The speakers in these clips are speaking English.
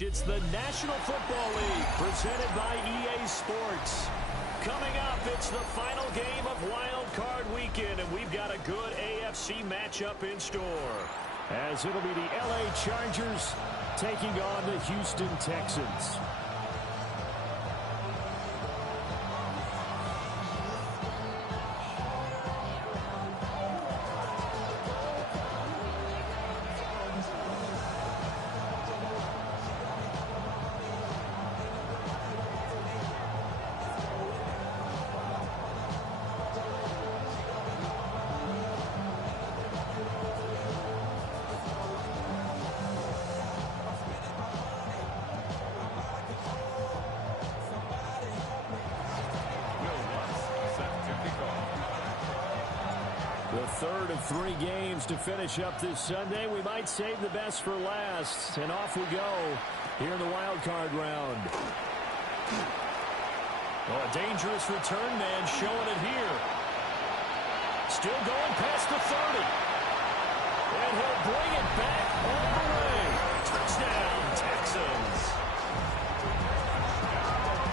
It's the National Football League presented by EA Sports. Coming up, it's the final game of Wild Card Weekend, and we've got a good AFC matchup in store. As it'll be the LA Chargers taking on the Houston Texans. Third of 3 games to finish up this Sunday. We might save the best for last. And off we go here in the wild card round. Oh, a dangerous return man showing it here. Still going past the 30. And he'll bring it back all the way. Touchdown, Texans.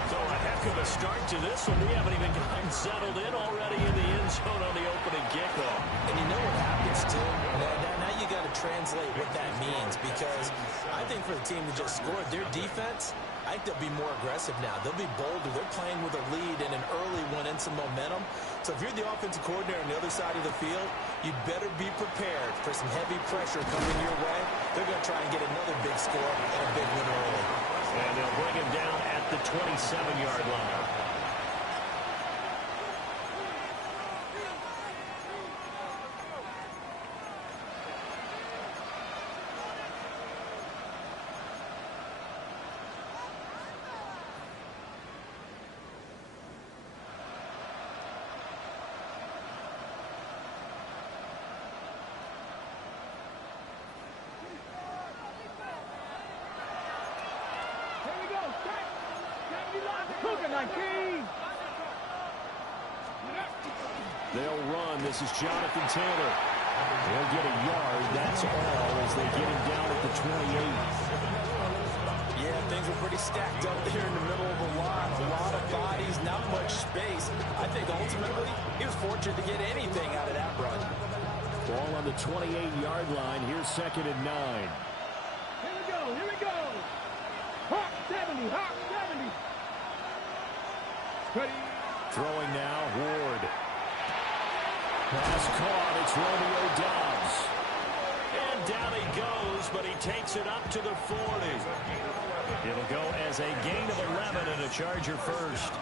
So a heck of a start to this one. We haven't even gotten settled in already in the end zone on the opening kickoff. And you know what happens, too? Now you got to translate what that means, because I think for the team who just scored, their defense, I think they'll be more aggressive now. They'll be bolder. They're playing with a lead and an early one and some momentum. So if you're the offensive coordinator on the other side of the field, you'd better be prepared for some heavy pressure coming your way. They're going to try and get another big score and a big win early. And they'll bring him down at the 27-yard line. They'll run. This is Jonathan Taylor. They'll get a yard. That's all as they get him down at the 28. Yeah, things were pretty stacked up there in the middle of the line. A lot of bodies, not much space. I think ultimately he was fortunate to get anything out of that run. Ball on the 28-yard line. Here's 2nd and 9. Here we go. Here we go. Hawk 70. Hawk 70. Ready. Throwing now, Ward. Pass caught. It's Romeo Doubs. And down he goes, but he takes it up to the 40. It'll go as a gain of 11 and a Charger first.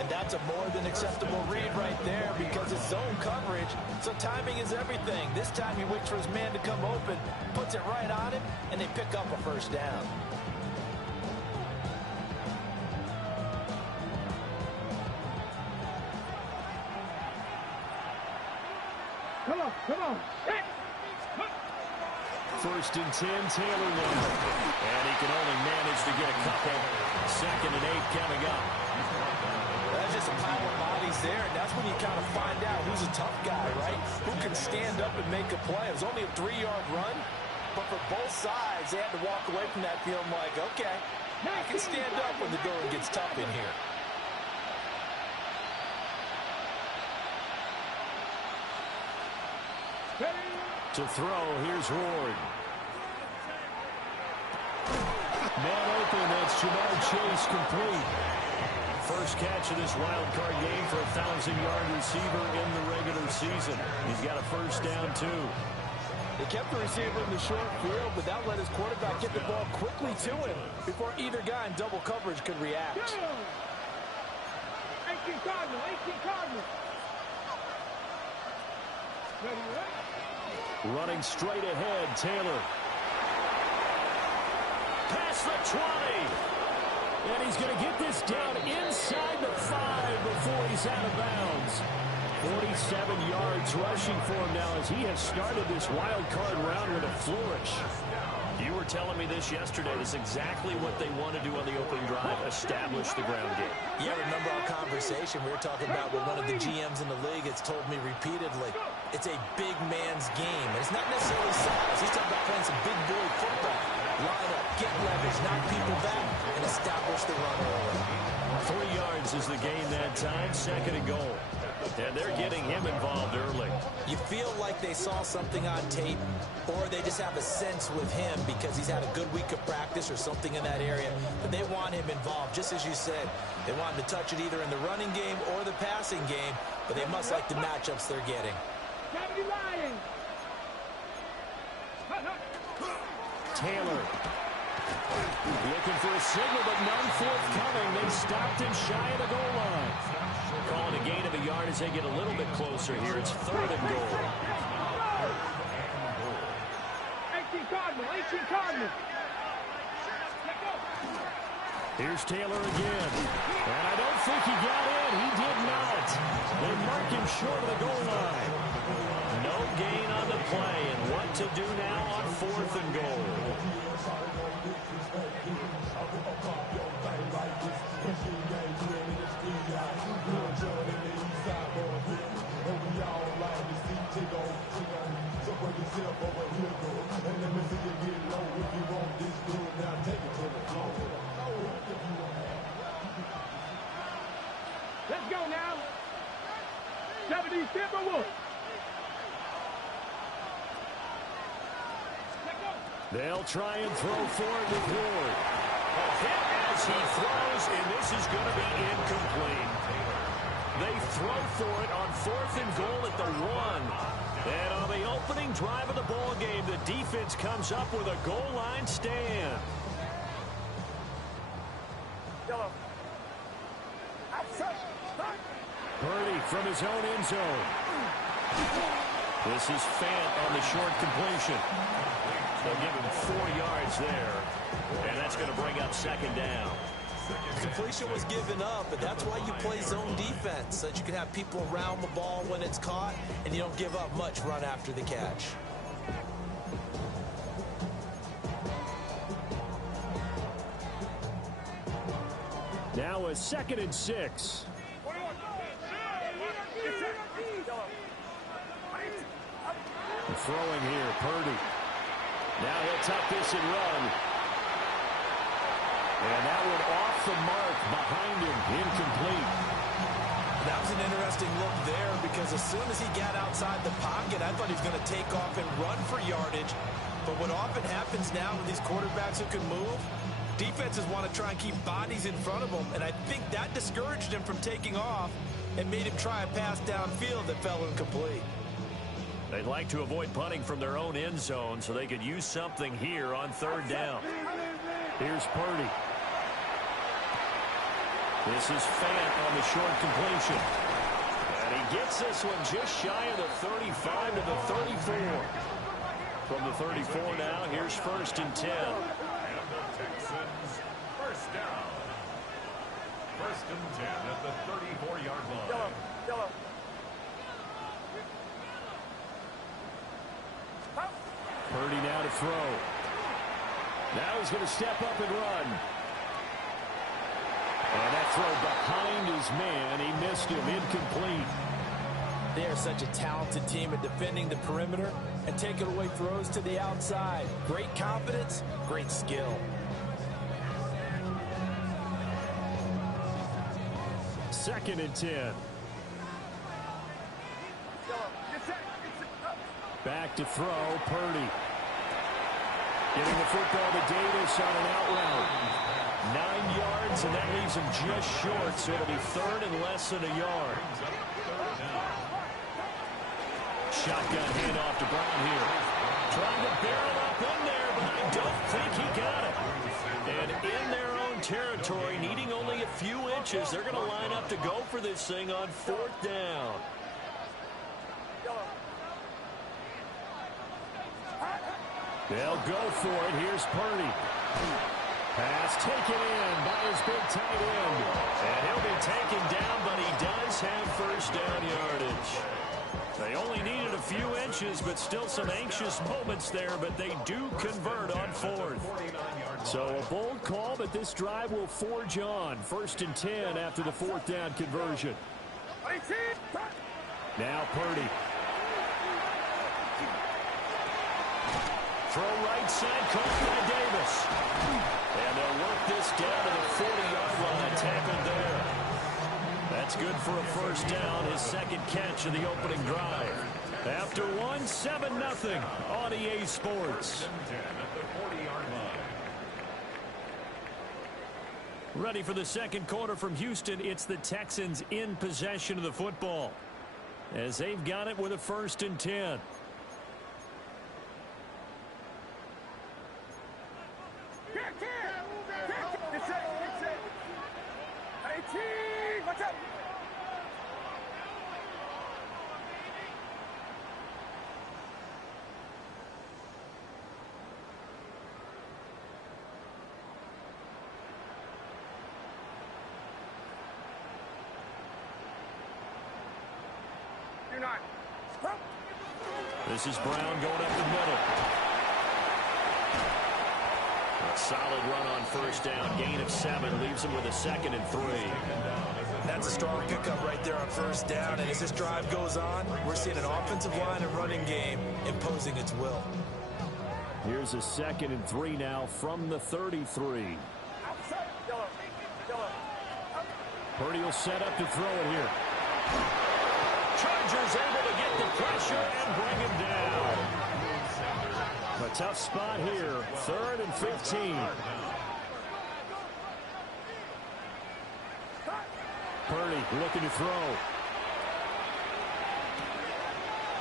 And that's a more than acceptable read right there, because it's zone coverage, so timing is everything. This time he waits for his man to come open, puts it right on him, and they pick up a first down. Come on. First and 10, Taylor won. And he can only manage to get a couple. 2nd and 8 coming up. That's just a pile of bodies there, and that's when you kind of find out who's a tough guy, right? Who can stand up and make a play. It was only a 3-yard run, but for both sides, they had to walk away from that feeling like, okay, I can stand up when the going gets tough in here. To throw, here's Ward. Man open, that's Jamar Chase complete. First catch of this wild card game for a 1,000-yard receiver in the regular season. He's got a first down, too. They kept the receiver in the short field, but that let his quarterback get the ball quickly to him before either guy in double coverage could react. 18 Cardinals. 18 Cardinals. Ready, right? Running straight ahead, Taylor. Past the 20. And he's going to get this down inside the 5 before he's out of bounds. 47 yards rushing for him now as he has started this wild card round with a flourish. You were telling me this yesterday. This is exactly what they want to do on the opening drive, establish the ground game. Yeah, remember our conversation? We were talking about what one of the GMs in the league has told me repeatedly. It's a big man's game. And it's not necessarily size. He's talking about playing some big boy football. Line up, get leverage, yardage, knock people back, and establish the run early. 3 yards is the gain that time, 2nd and goal. And they're getting him involved early. You feel like they saw something on tape, or they just have a sense with him because he's had a good week of practice or something in that area. But they want him involved, just as you said. They want him to touch it either in the running game or the passing game, but they must like the matchups they're getting. Taylor looking for a signal, but none forthcoming. They stopped him shy of the goal line. Calling a gain of a yard as they get a little bit closer here. It's 3rd and goal. 18 Cardinal. Here's Taylor again. And I don't think he got in. He did not. They mark him short of the goal line. No gain on the play. And what to do now on 4th and goal. Let's go now. 70 Timberwolves. They'll try and throw forward with Ward. A hit as he throws, and this is going to be incomplete. They throw for it on 4th and goal at the 1. And on the opening drive of the ball game, the defense comes up with a goal line stand. Purdy from his own end zone. This is Fant on the short completion. They'll give him 4 yards there, and that's going to bring up 2nd down. Completion was given up, but that's why you play zone defense, so that you can have people around the ball when it's caught, and you don't give up much run after the catch. Now a 2nd and 6. Throwing here, Purdy. Now he'll tuck this and run. And that one off the mark behind him, incomplete. That was an interesting look there because as soon as he got outside the pocket, I thought he was going to take off and run for yardage. But what often happens now with these quarterbacks who can move, defenses want to try and keep bodies in front of them, and I think that discouraged him from taking off and made him try a pass downfield that fell incomplete. They'd like to avoid punting from their own end zone so they could use something here on 3rd down. Here's Purdy. This is Fant on the short completion. And he gets this one just shy of the 35 to the 34. From the 34 now, here's 1st and 10. And the Texans, 1st down. 1st and 10 at the 34-yard line. Purdy now to throw. Now he's going to step up and run. And that throw behind his man. He missed him, incomplete. They are such a talented team at defending the perimeter and taking away throws to the outside. Great confidence, great skill. Second and 10. Back to throw, Purdy. Getting the football to Davis on an out route. 9 yards, and that leaves him just short, so it'll be 3rd and less than a yard. Shotgun handoff to Brown here. Trying to barrel up in there, but I don't think he got it. And in their own territory, needing only a few inches, they're going to line up to go for this thing on 4th down. They'll go for it. Here's Purdy. Pass taken in by his big tight end. And he'll be taken down, but he does have 1st down yardage. They only needed a few inches, but still some anxious moments there, but they do convert on 4th. So a bold call, but this drive will forge on. 1st and 10 after the 4th down conversion. Now Purdy. Throw right side, caught by Davis. And they'll work this down to the 40-yard line. Tackled there. That's good for a first down, his second catch of the opening drive. After one, 7-0 on EA Sports. Ready for the second quarter from Houston. It's the Texans in possession of the football, as they've got it with a 1st and 10. This is Brown going up the middle. A solid run on first down. Gain of 7 leaves him with a 2nd and 3. That's a strong pickup right there on first down. And as this drive goes on, we're seeing an offensive line and running game imposing its will. Here's a 2nd and 3 now from the 33. Purdy will set up to throw it here. Chargers able to get the pressure and bring him down. A tough spot here. 3rd and 15. Purdy looking to throw.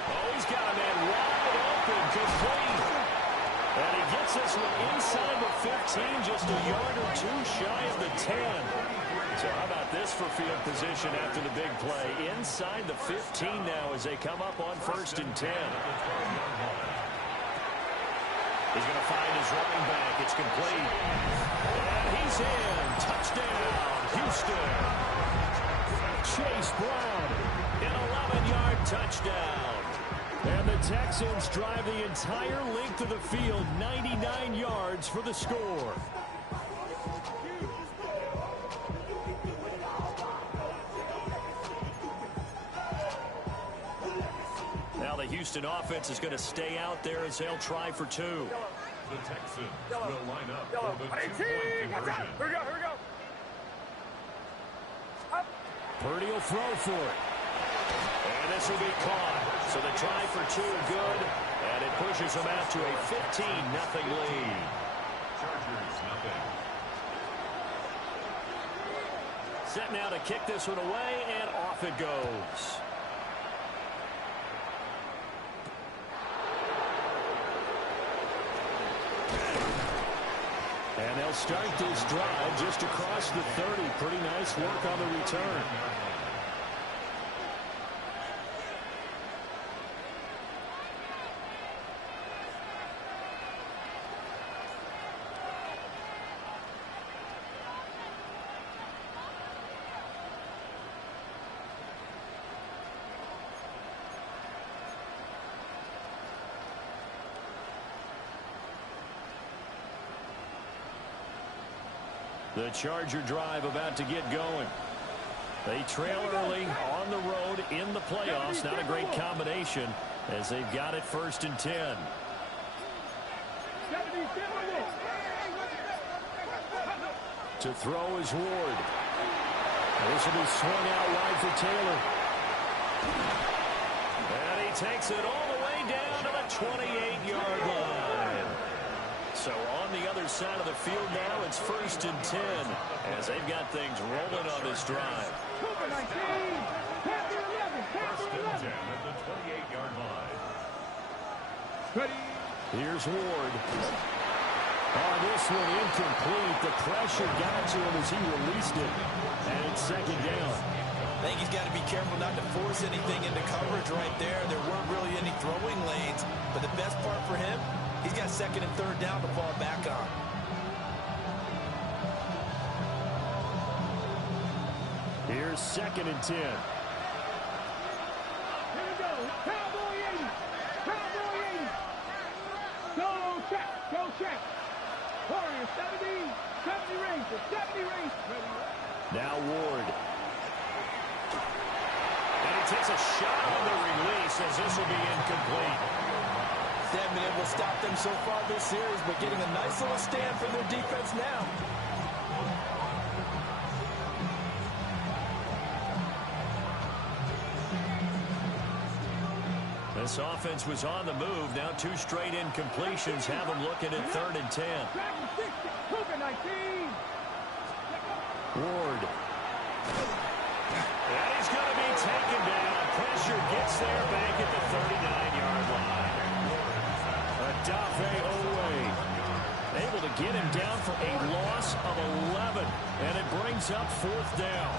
Oh, he's got a man wide open, complete. And he gets this one inside the 15, just a yard or 2 shy of the 10. So how about this for field position after the big play? Inside the 15 now as they come up on 1st and 10. He's going to find his running back. It's complete. And he's in. Touchdown, Houston. Chase Brown, an 11-yard touchdown. And the Texans drive the entire length of the field, 99 yards for the score. Now the Houston offense is going to stay out there as they'll try for 2. The Texans will line up for the 2-point conversion. Here we go. Purdy will throw for it. And this will be caught. So the try for 2 good. And it pushes them out to a 15-0 lead. Chargers, nothing. Set now to kick this one away, and off it goes. And they'll start this drive just across the 30. Pretty nice work on the return. The Charger drive about to get going. They trail early on the road in the playoffs. Not a great combination as they've got it 1st and 10. To throw is Ward. This will be swung out wide for Taylor. And he takes it all the way down to the 28-yard line. So on the other side of the field now, it's 1st and 10 as they've got things rolling on this drive. First and 10 at the 28-yard line. Here's Ward. Oh, this one incomplete. The pressure got to him as he released it. And it's 2nd down. I think he's got to be careful not to force anything into coverage right there. There weren't really any throwing lanes. But the best part for him, he's got 2nd and 3rd down to fall back on. Here's 2nd and 10. Here we go. Cowboy 80. Cowboy 80. Go check. Go check. Warriors 70. 70 Rangers. 70 Rangers. Now Ward. And he takes a shot on the release as this will be incomplete. They haven't been able to stop them so far this series, but getting a nice little stand from their defense now. This offense was on the move. Now 2 straight incompletions have them looking at 3rd and 10. Ward. And he's going to be taken down. Pressure gets there back at the 39-yard line. Adafe Owe able to get him down for a loss of 11. And it brings up 4th down.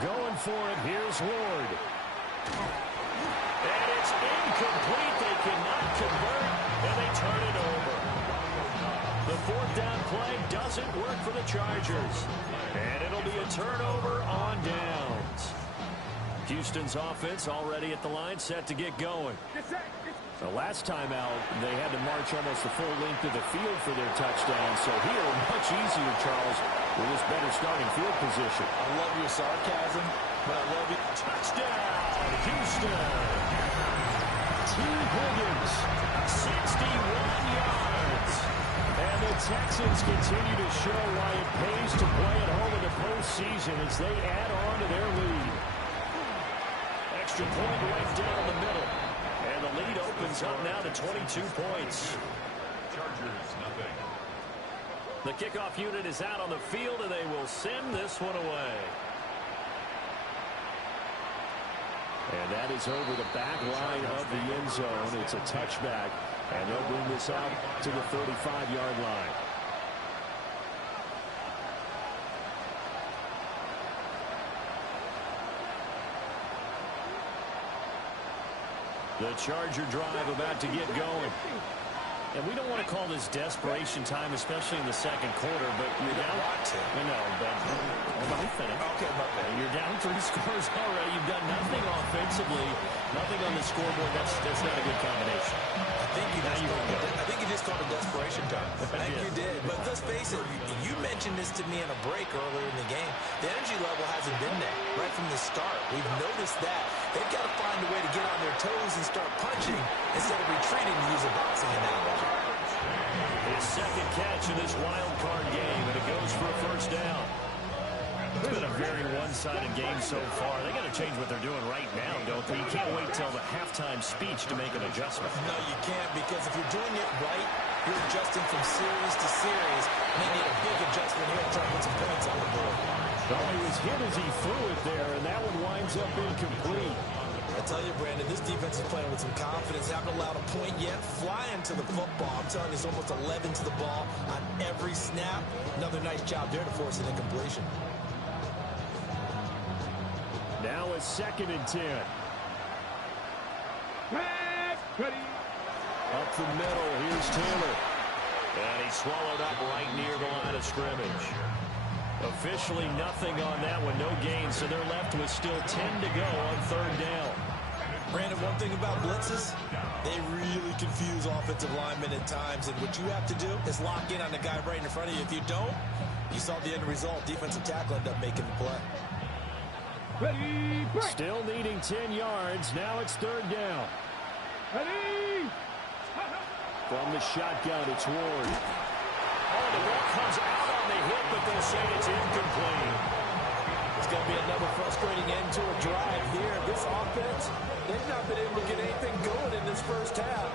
Going for it. Here's Ward. And it's incomplete. They cannot convert, and they turn it over. The 4th down play doesn't work for the Chargers. And it'll be a turnover on downs. Houston's offense already at the line, set to get going. The last time out, they had to march almost the full length of the field for their touchdown. So here, much easier, Charles, with this better starting field position. I love your sarcasm, but I love it. Touchdown, Houston. T. Higgins, 61 yards. And the Texans continue to show why it pays to play at home in the postseason as they add on to their lead. Extra point right down the middle. And the lead opens up now to 22 points. Chargers, nothing. The kickoff unit is out on the field, and they will send this one away. And that is over the back line of the end zone. It's a touchback, and they'll bring this out to the 35-yard line. The Charger drive about to get going. And we don't want to call this desperation time, especially in the second quarter, but you're down. I know, but let me finish. Okay, you're down 3 scores already. You've done nothing offensively, nothing on the scoreboard. That's not a good combination. I think you just called it desperation time. I think you did. But let's face it, you mentioned this to me in a break earlier in the game. The energy level hasn't been there right from the start. We've noticed that. They've got to find a way to get on their toes and start punching instead of retreating, to use a boxing analogy. His second catch in this wild card game, and it goes for a 1st down. It's been a very one-sided game so far. They got to change what they're doing right now, don't they? You can't wait till the halftime speech to make an adjustment. No, you can't, because if you're doing it right, you're adjusting from series to series, and they need a big adjustment here to try to put some points on the board. Well, he was hit as he threw it there, and that one winds up incomplete. I tell you, Brandon, this defense is playing with some confidence. Haven't allowed a point yet. Flying to the football. I'm telling you, it's almost 11 to the ball on every snap. Another nice job there to force an incompletion. Now a 2nd and 10. Up the middle, here's Taylor. And he's swallowed up right near the line of scrimmage. Officially nothing on that one, no gain, so they're left with still 10 to go on 3rd down. Brandon, one thing about blitzes, they really confuse offensive linemen at times, and what you have to do is lock in on the guy right in front of you. If you don't, you saw the end result. Defensive tackle ended up making the play. Ready, break. Still needing 10 yards, now it's 3rd down. Ready. From the shotgun, it's Ward. Oh, the ball comes out on the hit, but they'll say it's incomplete. It's going to be another frustrating end to a drive here. This offense, they've not been able to get anything going in this 1st half.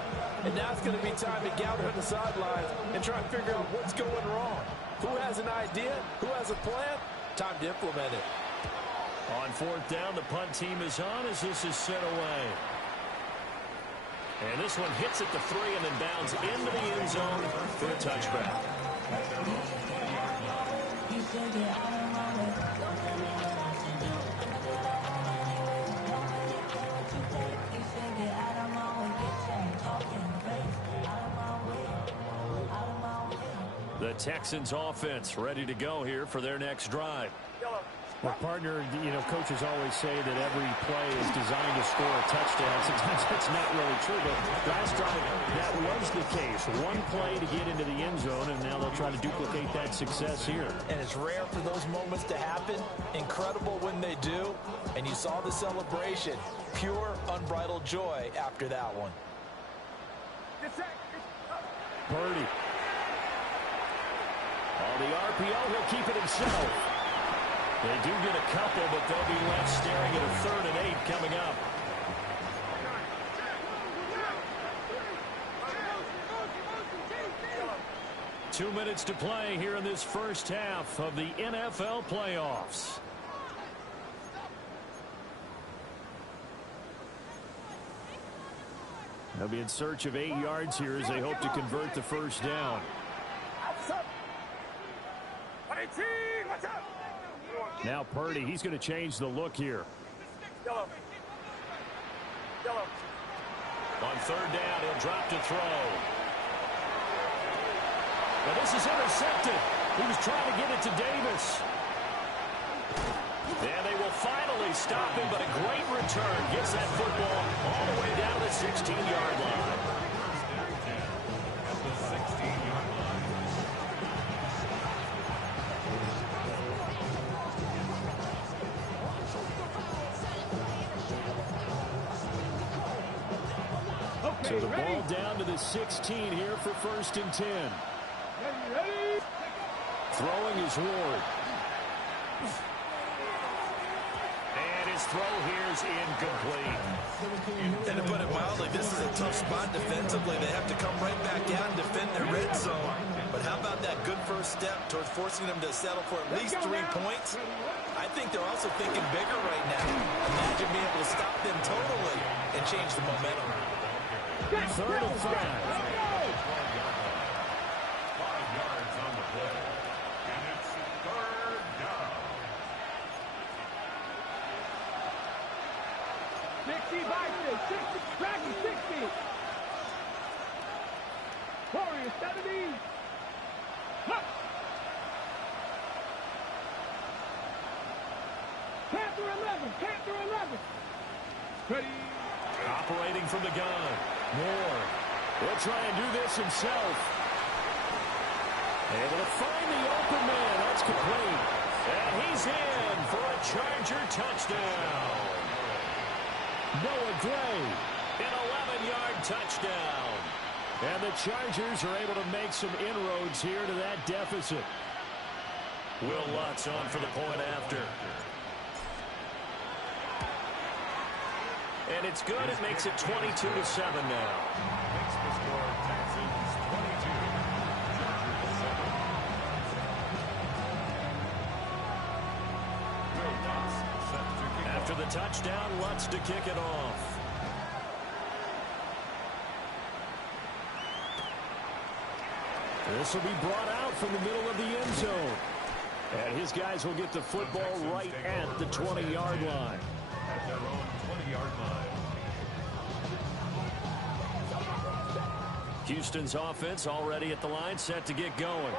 And now it's going to be time to gather on the sidelines and try and figure out what's going wrong. Who has an idea? Who has a plan? Time to implement it. On 4th down, the punt team is on as this is sent away. And this one hits at the 3 and then bounds into the end zone for a touchback. The Texans offense ready to go here for their next drive. Well, partner, you know, coaches always say that every play is designed to score a touchdown. Sometimes that's not really true, but last drive, that was the case. One play to get into the end zone, and now they'll try to duplicate that success here. And it's rare for those moments to happen. Incredible when they do. And you saw the celebration. Pure, unbridled joy after that one. Purdy. On the RPO, he'll keep it himself. They do get a couple, but they'll be left staring at a 3rd and 8 coming up. Two minutes to play here in this first half of the NFL playoffs. They'll be in search of 8 yards here as they hope to convert the first down. Now Purdy, he's going to change the look here. On 3rd down, he'll drop to throw. But this is intercepted. He was trying to get it to Davis. And they will finally stop him, but a great return. Gets that football all the way down to the 16-yard line. So the ball down to the 16 here for 1st and 10. Throwing is Ward. And his throw here is incomplete. And to put it mildly, this is a tough spot defensively. They have to come right back out and defend their red zone. But how about that good first step towards forcing them to settle for at least 3 points? I think they're also thinking bigger right now. Imagine being able to stop them totally and change the momentum. 3rd and 5. 5 yards on the play. And it's 3rd down. 60 by 60, back to 60. Warriors 70. Up. Panther 11, Panther 11. Ready. Operating from the gun. Moore. He'll try and do this himself. Able to find the open man. That's complete. And he's in for a Charger touchdown. Noah Gray, an 11-yard touchdown. And the Chargers are able to make some inroads here to that deficit. Will Lutz on for the point after. And it's good. It makes it 22-7 now. Makes the score Texans 22. Will Lutz set to kick After off. the touchdown, Lutz to kick it off. This will be brought out from the middle of the end zone. And his guys will get the football right at the 20-yard line. At their own 20-yard line. Houston's offense already at the line, set to get going.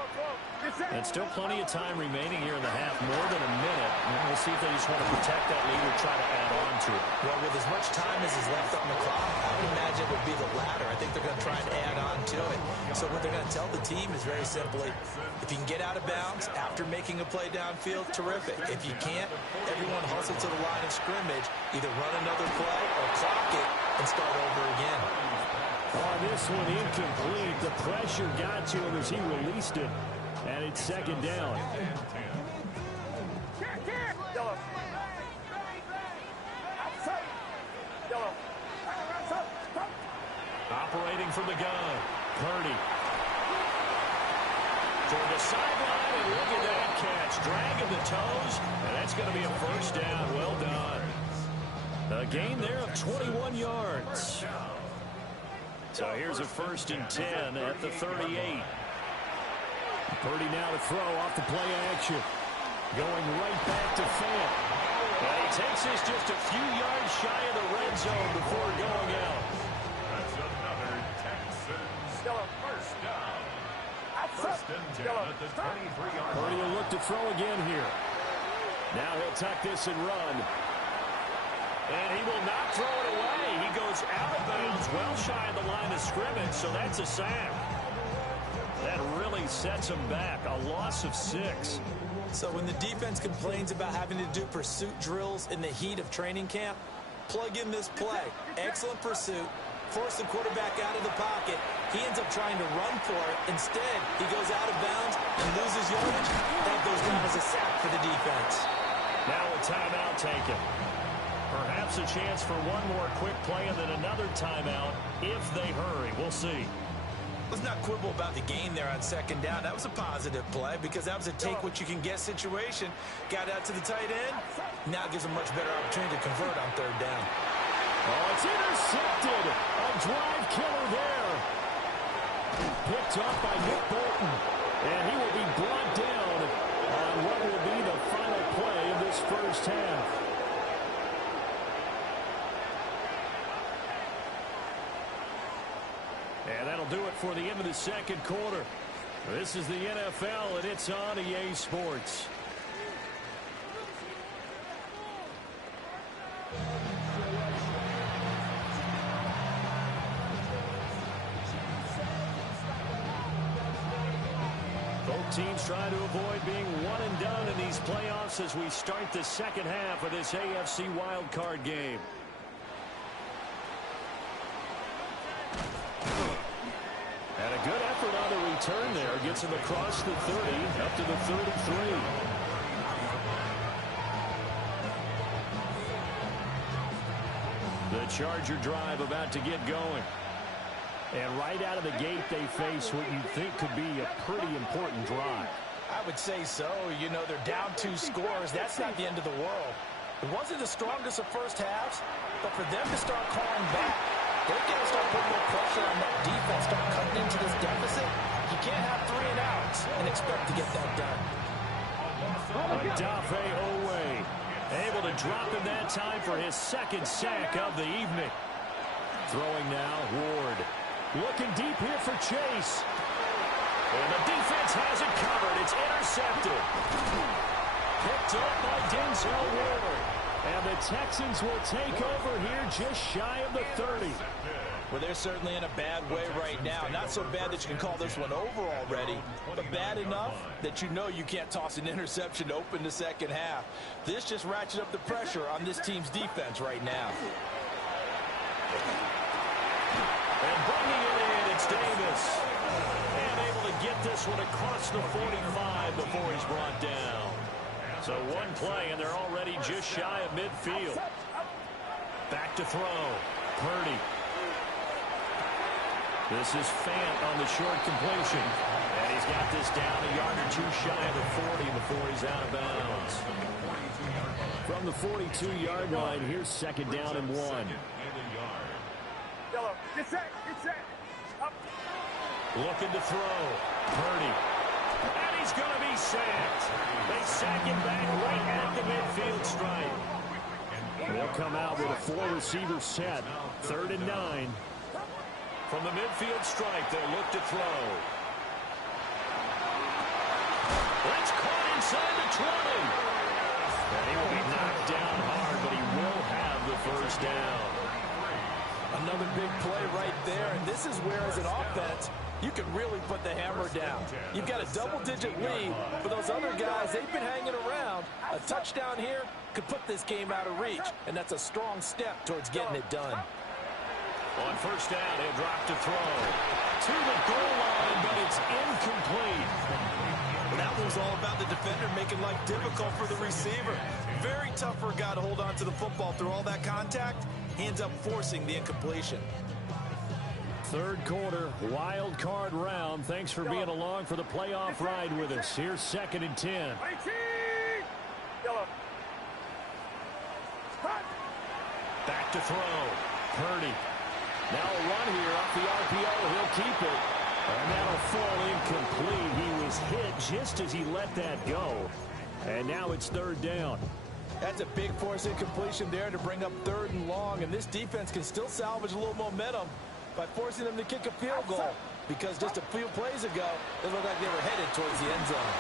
And still plenty of time remaining here in the half, more than a minute. And we'll see if they just want to protect that lead or try to add on to it. Well, with as much time as is left on the clock, I would imagine it would be the latter. I think they're going to try and add on to it. So what they're going to tell the team is very simply, if you can get out of bounds after making a play downfield, terrific. If you can't, everyone hustle to the line of scrimmage, either run another play or clock it and start over again. Oh, this one incomplete. The pressure got to him as he released it. And it's 2nd down. Operating from the gun. Purdy. Toward the sideline, and look at that catch. Dragging the toes, and that's going to be a first down. Well done. A gain there of 21 yards. So here's a 1st and 10 at the 38. Purdy now to throw off the play action. Going right back to Fant. And he takes this just a few yards shy of the red zone before going out. That's another Texans first down. 1st and 10 at the 23-yard line. Purdy will look to throw again here. Now he'll tuck this and run. And he will not throw it away. He goes out of bounds, well shy of the line of scrimmage, so that's a sack. That really sets him back. A loss of 6. So when the defense complains about having to do pursuit drills in the heat of training camp, plug in this play. Excellent pursuit. Force the quarterback out of the pocket. He ends up trying to run for it. Instead, he goes out of bounds and loses yardage. That goes down as a sack for the defense. Now a timeout taken. Perhaps a chance for one more quick play and then another timeout if they hurry. We'll see. Let's not quibble about the gain there on second down. That was a positive play because that was a take-what-you-can-get situation. Got out to the tight end. Now it gives a much better opportunity to convert on third down. Oh, it's intercepted. A drive killer there. Picked up by Nick Bolton. And he will be brought down on what will be the final play of this first half. And that'll do it for the end of the second quarter. This is the NFL, and it's on EA Sports. Both teams trying to avoid being one and done in these playoffs as we start the second half of this AFC Wildcard game. And a good effort on the return there. Gets him across the 30, up to the 33. The Charger drive about to get going. And right out of the gate, they face what you think could be a pretty important drive. I would say so. You know, they're down 2 scores. That's not the end of the world. It wasn't the strongest of first halves, but for them to start calling back, they've got to start putting more pressure on that defense, start cutting into this deficit. You can't have 3 and outs and expect to get that done. Odafe Owe able to drop him that time for his second sack of the evening. Throwing now, Ward. Looking deep here for Chase. And the defense has it covered. It's intercepted. Picked up by Denzel Ward. And the Texans will take over here just shy of the 30. Well, they're certainly in a bad way right now. Not so bad that you can call this one over already, but bad enough that you know you can't toss an interception to open the second half. This just ratchets up the pressure on this team's defense right now. And bringing it in, it's Davis. And able to get this one across the 45 before he's brought down. So one play, and they're already just shy of midfield. Back to throw. Purdy. This is Fant on the short completion. And he's got this down a yard or 2 shy of the 40 before he's out of bounds. From the 42-yard line, here's second down and 1. Yellow, get set, up. Looking to throw. Purdy. And he's going to be sacked. They sack him back right at the midfield stripe. They'll come out with a 4-receiver set. 3rd and 9. From the midfield stripe, they'll look to throw. That's caught inside the 20. And he will be knocked down hard, but he will have the first down. Another big play right there, and this is where, as an offense, you can really put the hammer down. You've got a double-digit lead. For those other guys, they've been hanging around. A touchdown here could put this game out of reach, and that's a strong step towards getting it done. On first down, he'll drop to throw. To the goal line, but it's incomplete. That was all about the defender making life difficult for the receiver. Very tough for a guy to hold on to the football through all that contact. He ends up forcing the incompletion. Third quarter, wild card round. Thanks for being along for the playoff ride with us. Here's 2nd and 10. Back to throw. Purdy. Now a run here off the RPO. He'll keep it. And that'll fall incomplete. He was hit just as he let that go. And now it's 3rd down. That's a big force incompletion there to bring up 3rd and long. And this defense can still salvage a little momentum by forcing them to kick a field goal. Because just a few plays ago, it looked like they were headed towards the end zone.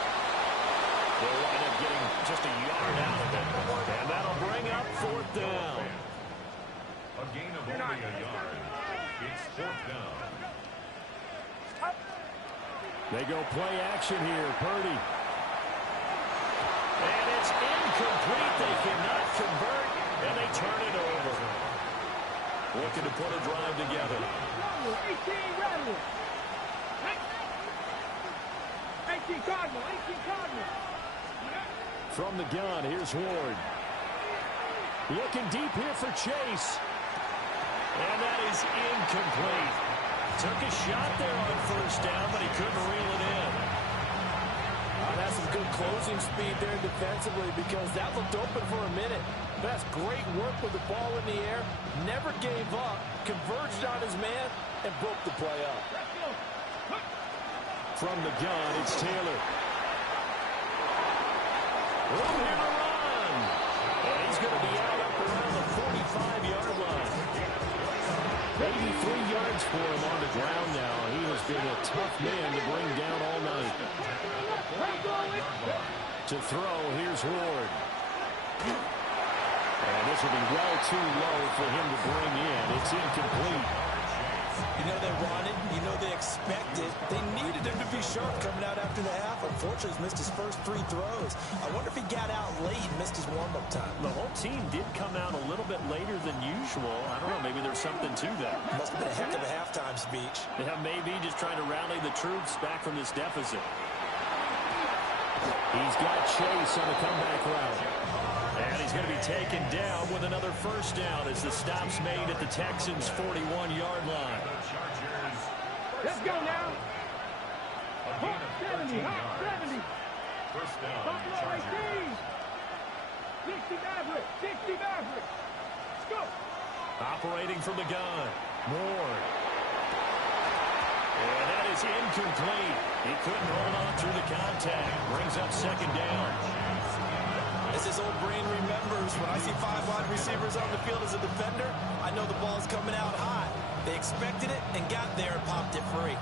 They'll wind up getting just a yard out of it. And that'll bring up 4th down. A gain of only a yard. It's 4th down. They go play action here. Purdy. And it's incomplete. They cannot convert, and they turn it over. Looking to put a drive together. 18 Cardinal. From the gun, here's Ward. Looking deep here for Chase. And that is incomplete. Took a shot there on 1st down, but he couldn't reel it in. That's some good closing speed there defensively because that looked open for a minute. That's great work with the ball in the air. Never gave up, converged on his man, and broke the play up. From the gun, it's Taylor. Room here to run. And he's going to be out up around the 45-yard line. 83 yards for him on the ground now. He has been a tough man to bring down all night. To throw, here's Ward. And this will be well too low for him to bring in. It's incomplete. You know they wanted, you know they expected. They needed him to be sharp coming out after the half. Unfortunately, he's missed his first 3 throws. I wonder if he got out late and missed his warm-up time. The whole team did come out a little bit later than usual. I don't know, maybe there's something to that. Must have been a heck of a halftime speech. Yeah, maybe just trying to rally the troops back from this deficit. He's got Chase on the comeback route. And he's going to be taken down with another 1st down as the stop's made at the Texans' 41-yard line. Let's go now. A gain of 13 yards. 70. 1st down, Buffalo Chargers. 60 Maverick. Let's go. Operating from the gun. Ward. And that is incomplete. He couldn't hold on through the contact. Brings up 2nd down. As his old brain remembers, when I see 5 wide receivers on the field as a defender, I know the ball's coming out hot. They expected it and got there and popped it free.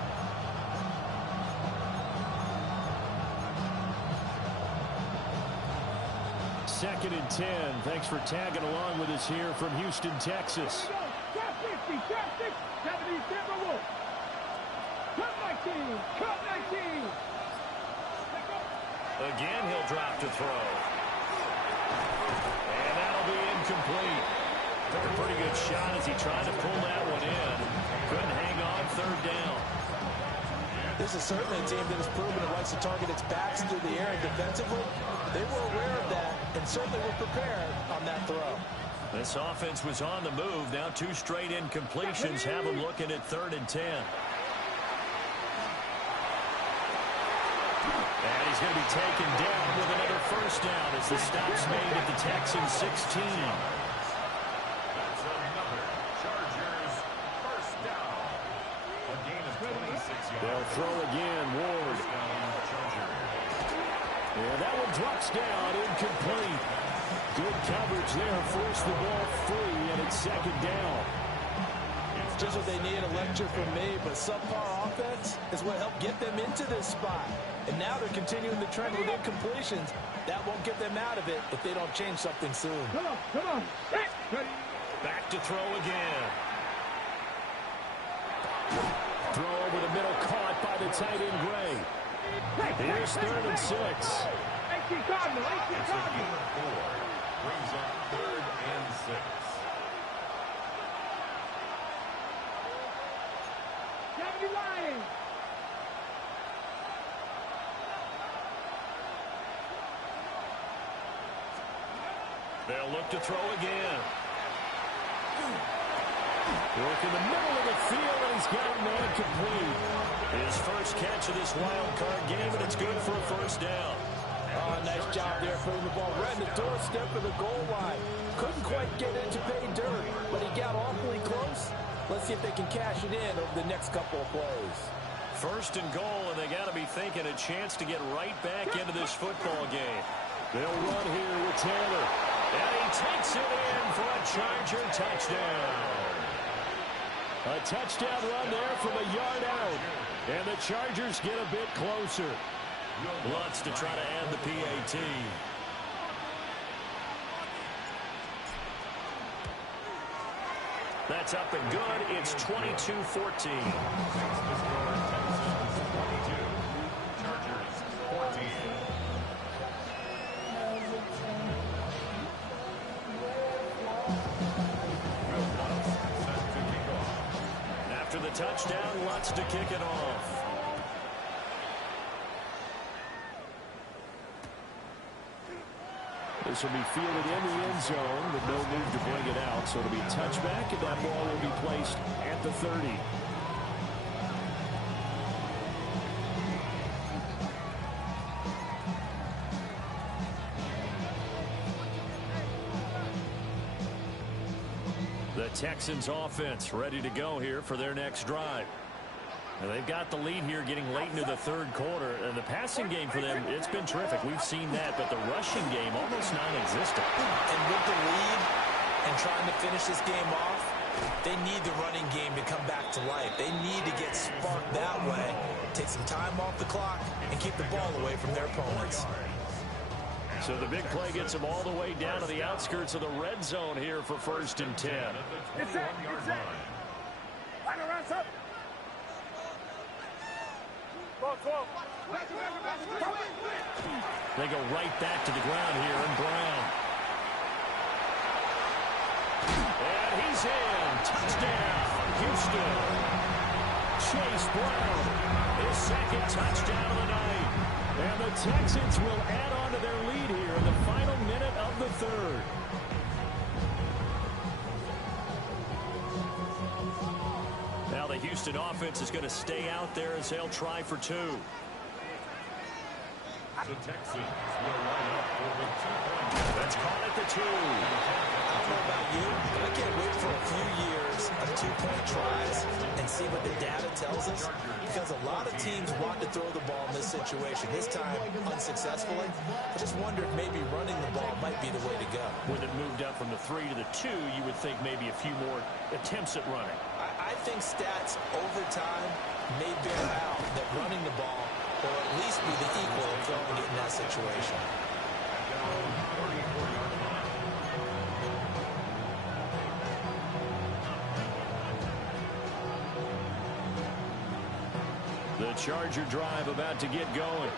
Second and 10. Thanks for tagging along with us here from Houston, Texas. Trap 60. 70 Timberwolves. Cut 19. Again, he'll drop to throw. And that'll be incomplete. Took a pretty good shot as he tried to pull that one in. Couldn't hang on 3rd down. This is certainly a team that has proven it likes to target its backs through the air and defensively. They were aware of that and certainly were prepared on that throw. This offense was on the move. Now 2 straight incompletions have them looking at 3rd and 10. And he's going to be taken down with another 1st down as the stop's made at the Texans' 16. That's another Chargers 1st down. A gain of 26 yards. They'll throw again. Ward. 1st down, Chargers. Yeah, that one drops down. Incomplete. Good coverage there. Forced the ball free, and it's 2nd down. Just what they need, a lecture from me, but subpar offense is what helped get them into this spot. And now they're continuing the trend with incompletions. That won't get them out of it if they don't change something soon. Come on. Back to throw again. Throw over the middle, caught by the tight end Gray. Here's 3rd and 6. 18 Cardinal. It's a gain of 4. Brings up 3rd and 6. 70 Lions. They'll look to throw again. Work in the middle of the field, and he's got a man complete. His first catch of this wild card game, and it's good for a 1st down. Oh, nice job there putting the ball right in the doorstep of the goal line. Couldn't quite get it to pay dirt, but he got awfully close. Let's see if they can cash it in over the next couple of plays. 1st and goal, and they got to be thinking a chance to get right back into this football game. They'll run here with Taylor. And he takes it in for a Charger touchdown. A touchdown run there from a yard out. And the Chargers get a bit closer. Lutz to try to add the PAT. That's up and good. It's 22-14. After the touchdown, Lutz to kick it off. This will be fielded in the end zone, but no move to bring it out. So it'll be a touchback, and that ball will be placed at the 30. The Texans offense ready to go here for their next drive. Now they've got the lead here getting late into the third quarter. And the passing game for them, it's been terrific. We've seen that, but the rushing game almost non-existent. And with the lead and trying to finish this game off, they need the running game to come back to life. They need to get sparked that way, take some time off the clock, and keep the ball away from their opponents. So the big play gets them all the way down to the outskirts of the red zone here for 1st and 10. It's set. It's set. Line around, up. They go right back to the ground here, and Brown. And he's in. Touchdown, Houston. Chase Brown, his second touchdown of the night. And the Texans will add on to their lead here in the final minute of the third. Now the Houston offense is going to stay out there as they'll try for 2. The Texans will line up for the 2-point. That's caught at the 2. I don't know about you, but I can't wait for a few years of 2-point tries and see what the data tells us, because a lot of teams want to throw the ball in this situation. This time, unsuccessfully. I just wonder if maybe running the ball might be the way to go. When it moved up from the 3 to the 2, you would think maybe a few more attempts at running. I think stats over time may bear out that running the ball will at least be the equal of throwing it in that situation. The Charger drive about to get going.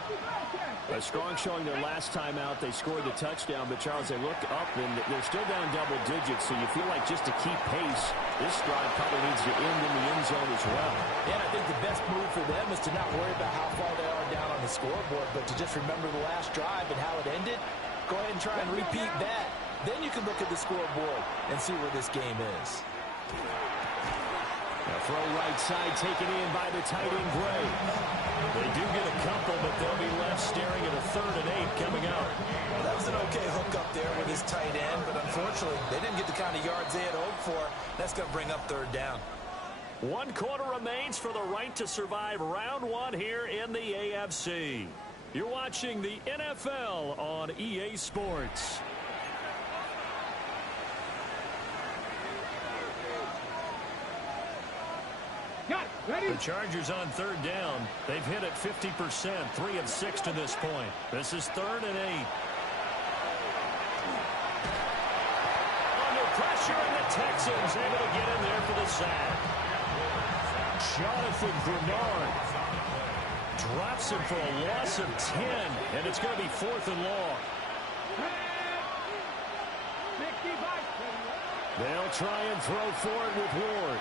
A strong showing their last time out. They scored the touchdown, but Charles, they look up and they're still down double digits, so you feel like just to keep pace, this drive probably needs to end in the end zone as well. And I think the best move for them is to not worry about how far they are down on the scoreboard, but to just remember the last drive and how it ended. Go ahead and try and repeat that. Then you can look at the scoreboard and see where this game is. A throw right side taken in by the tight end Gray. They do get a couple, but they'll be left staring at a 3rd and 8 coming up. Well, that was an okay hook up there with his tight end, but unfortunately, they didn't get the kind of yards they had hoped for. That's going to bring up 3rd down. 1 quarter remains for the right to survive round 1 here in the AFC. You're watching the NFL on EA Sports. The Chargers on 3rd down. They've hit it 50%, 3 of 6 to this point. This is 3rd and 8. Under pressure, and the Texans able to get in there for the sack. Jonathan Bernard drops him for a loss of 10, and it's going to be 4th and long. They'll try and throw for it with Ward.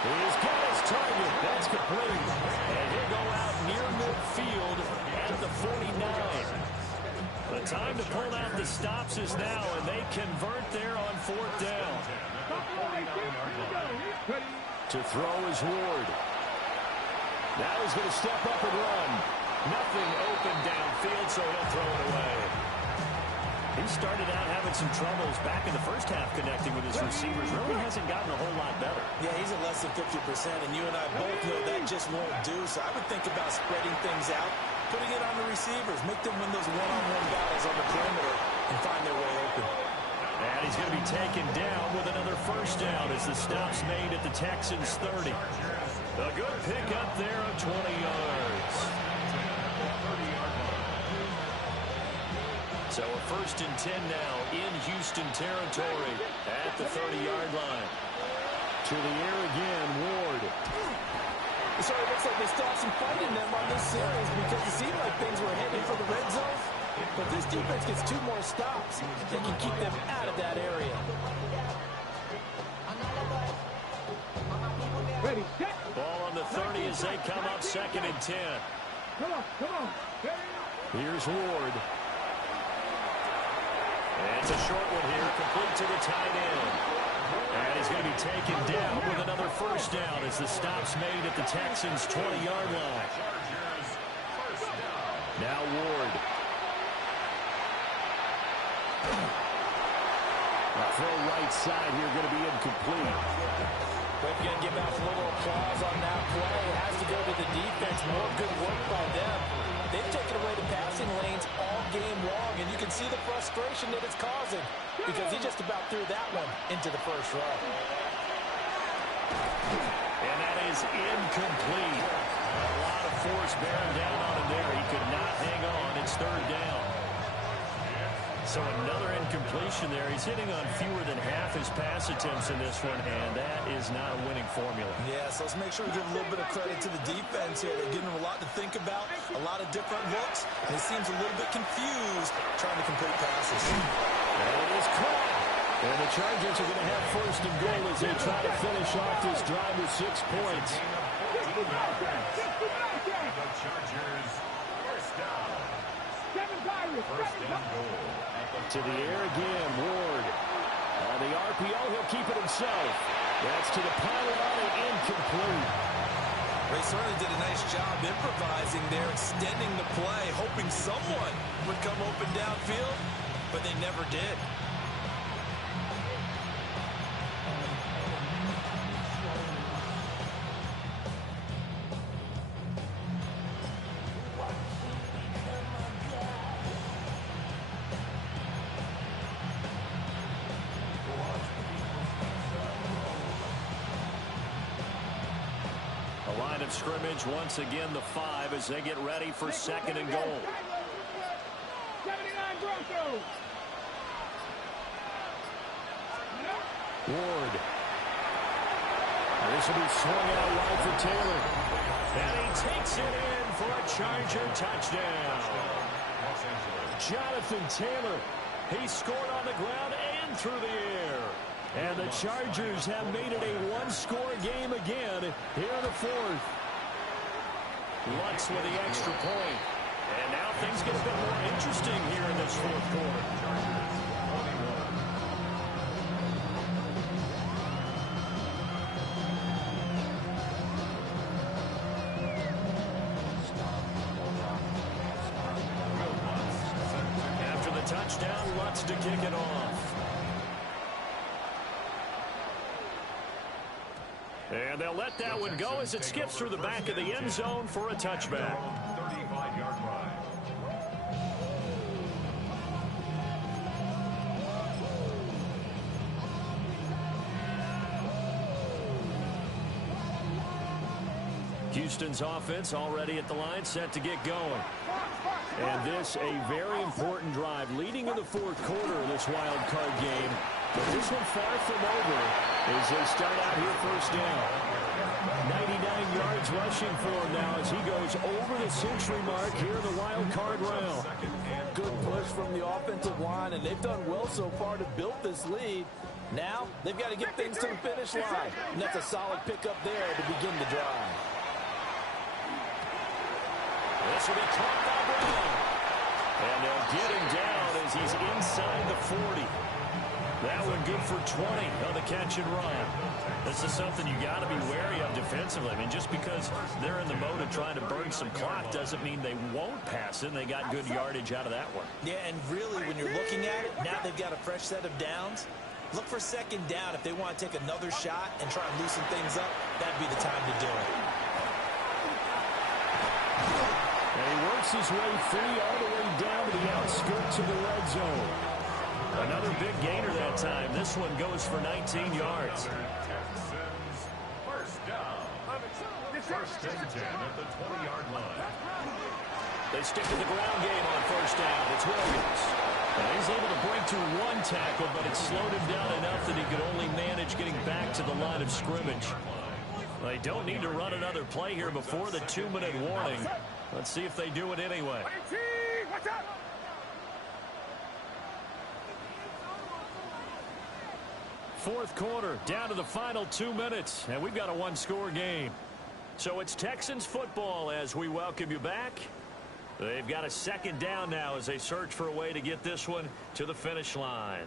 He's got his target. That's complete. And he'll go out near midfield at the 49. The time to pull out the stops is now, and they convert there on 4th down. To throw is Ward. Now he's going to step up and run. Nothing open downfield, so he'll throw it away. He started out having some troubles back in the first half connecting with his receivers. Really hasn't gotten a whole lot better. Yeah, he's at less than 50%, and you and I both know that just won't do. So I would think about spreading things out, putting it on the receivers, make them win those one-on-one battles on the perimeter and find their way open. And he's going to be taken down with another 1st down as the stop's made at the Texans 30. A good pickup there of 20 yards. So a 1st and 10 now in Houston territory at the 30-yard line. To the air again, Ward. So it looks like they still have some fight in them on this series because it seemed like things were heading for the red zone. But this defense gets 2 more stops. They can keep them out of that area. Ready, set. Ball on the 30 as they come up 2nd and 10. Come on, come on. Here's Ward. And it's a short one here, complete to the tight end. And he's going to be taken down with another 1st down as the stop's made at the Texans' 20-yard line. Now Ward. Throw right side here, going to be incomplete. But you're going to give out a little applause on that play. It has to go to the defense. More good work by them. They've taken away the passing lanes all game long, and you can see the frustration that it's causing because he just about threw that one into the 1st row. And that is incomplete. A lot of force bearing down on him there. He could not hang on. It's 3rd down. So another incompletion there. He's hitting on fewer than half his pass attempts in this one, and that is not a winning formula. Yeah, so let's make sure we give a little bit of credit to the defense here. They're giving him a lot to think about, a lot of different looks, and he seems a little bit confused trying to complete passes. And it is caught. And the Chargers are going to have 1st and goal as they try to finish off this drive with 6 points. The Chargers, 1st down. 1st and goal. To the air again, Ward. On the RPO, he'll keep it himself. That's to the pylon and incomplete. They certainly did a nice job improvising there, extending the play, hoping someone would come open downfield, but they never did. Line of scrimmage once again the 5 as they get ready for 2nd and goal. 79 Broncos. Ward. This will be swung out wide for Taylor. And he takes it in for a Charger touchdown. Jonathan Taylor. He scored on the ground and through the air. And the Chargers have made it a 1-score game again here in the 4th. Lutz with the extra point. And now things get a bit more interesting here in this 4th quarter. After the touchdown, Lutz to kick it off. And they'll let that one go as it skips through the back of the end zone for a touchback. 35-yard line. Houston's offense already at the line, set to get going. And this a very important drive leading in the 4th quarter of this wild card game. But this one far from over as they start out here 1st down. 99 yards rushing for him now as he goes over the century mark here in the wild card round. Good push from the offensive line, and they've done well so far to build this lead. Now they've got to get things to the finish line. And that's a solid pickup there to begin the drive. This will be caught by Brown. And they'll get him down as he's inside the 40. That one good for 20 on the catch and run. This is something you got to be wary of defensively. I mean, just because they're in the mode of trying to burn some clock doesn't mean they won't pass it. They got good yardage out of that one. Yeah, and really, when you're looking at it, now they've got a fresh set of downs. Look for 2nd down. If they want to take another shot and try and loosen things up, that'd be the time to do it. And he works his way free all the way down to the outskirts of the red zone. Another big gainer that time. This one goes for 19 yards. Texans, 1st down. and 10 at the 20-yard line. They stick to the ground game on first down. It's Williams. And he's able to break to one tackle, but it slowed him down enough that he could only manage getting back to the line of scrimmage. They don't need to run another play here before the 2-minute warning. Let's see if they do it anyway. Fourth quarter, down to the final 2 minutes, and we've got a one-score game. So it's Texans football as we welcome you back. They've got a second down now as they search for a way to get this one to the finish line.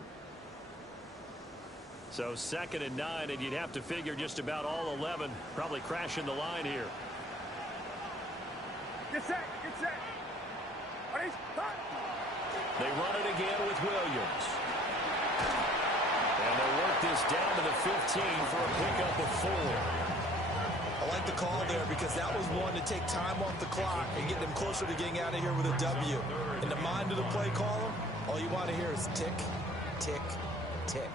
So 2nd and 9, and you'd have to figure just about all 11 probably crashing the line here. Get set, get set. They run it again with Williams. And they'll work this down to the 15 for a pickup of 4. I like the call there because that was one to take time off the clock and get them closer to getting out of here with a W. In the mind of the play caller, all you want to hear is tick, tick, tick.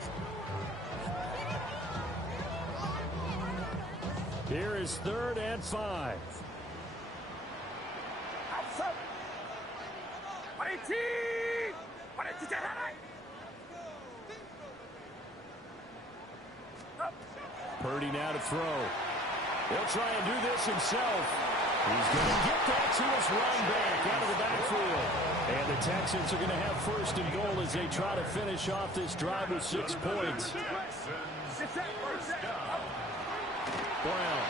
Here is 3rd and 5. Purdy now to throw. He'll try and do this himself. He's going to get that to his run back out of the backfield. And the Texans are going to have 1st and goal as they try to finish off this drive with 6 points. Brown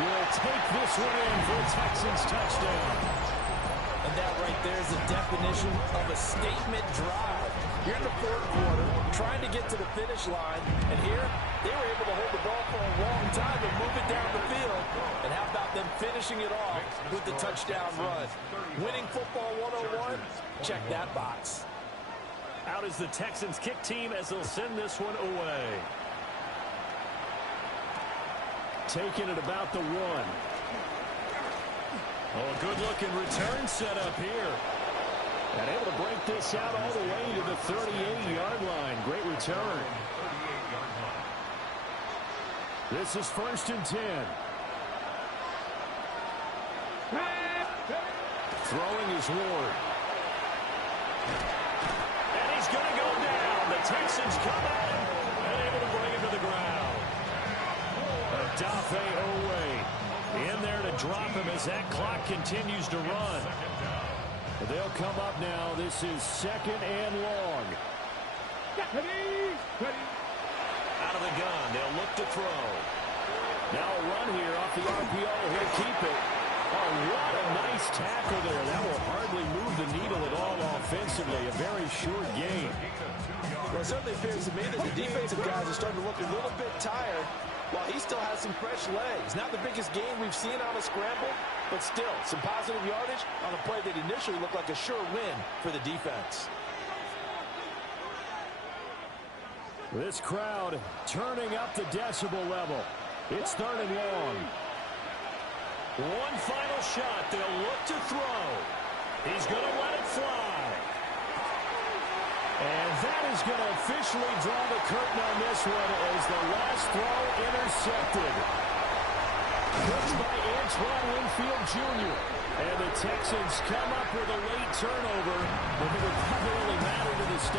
will take this one in for a Texans touchdown. And that right there is the definition of a statement drive. You're in the 4th quarter, trying to get to the finish line, and here they were able to hold the ball for a long time and move it down the field. And how about them finishing it off with the touchdown run? Winning football 101, check that box. Out is the Texans kick team as they'll send this one away. Taking it about the 1. Oh, a good-looking return set up here. And able to break this out all the way to the 38-yard line. Great return. This is 1st and 10. Throwing is Ward. And he's going to go down. The Texans come at him and able to bring him to the ground. Adafe Owe in there to drop him as that clock continues to run. They'll come up now. This is 2nd and long. Out of the gun. They'll look to throw. Now a run here off the RPO. He'll keep it. Oh, what a nice tackle there. That will hardly move the needle at all offensively. A very short game. Well, it certainly appears to me that the defensive guys are starting to look a little bit tired while he still has some fresh legs. Not the biggest game we've seen on a scramble, but still some positive yardage on a play that initially looked like a sure win for the defense. This crowd turning up the decibel level. It's 3rd and long. One final shot. They'll look to throw. He's going to let it fly. And that is going to officially draw the curtain on this one as the last throw intercepted. Coached by Antoine Winfield Jr. And the Texans come up with a late turnover, but it would probably matter to the state.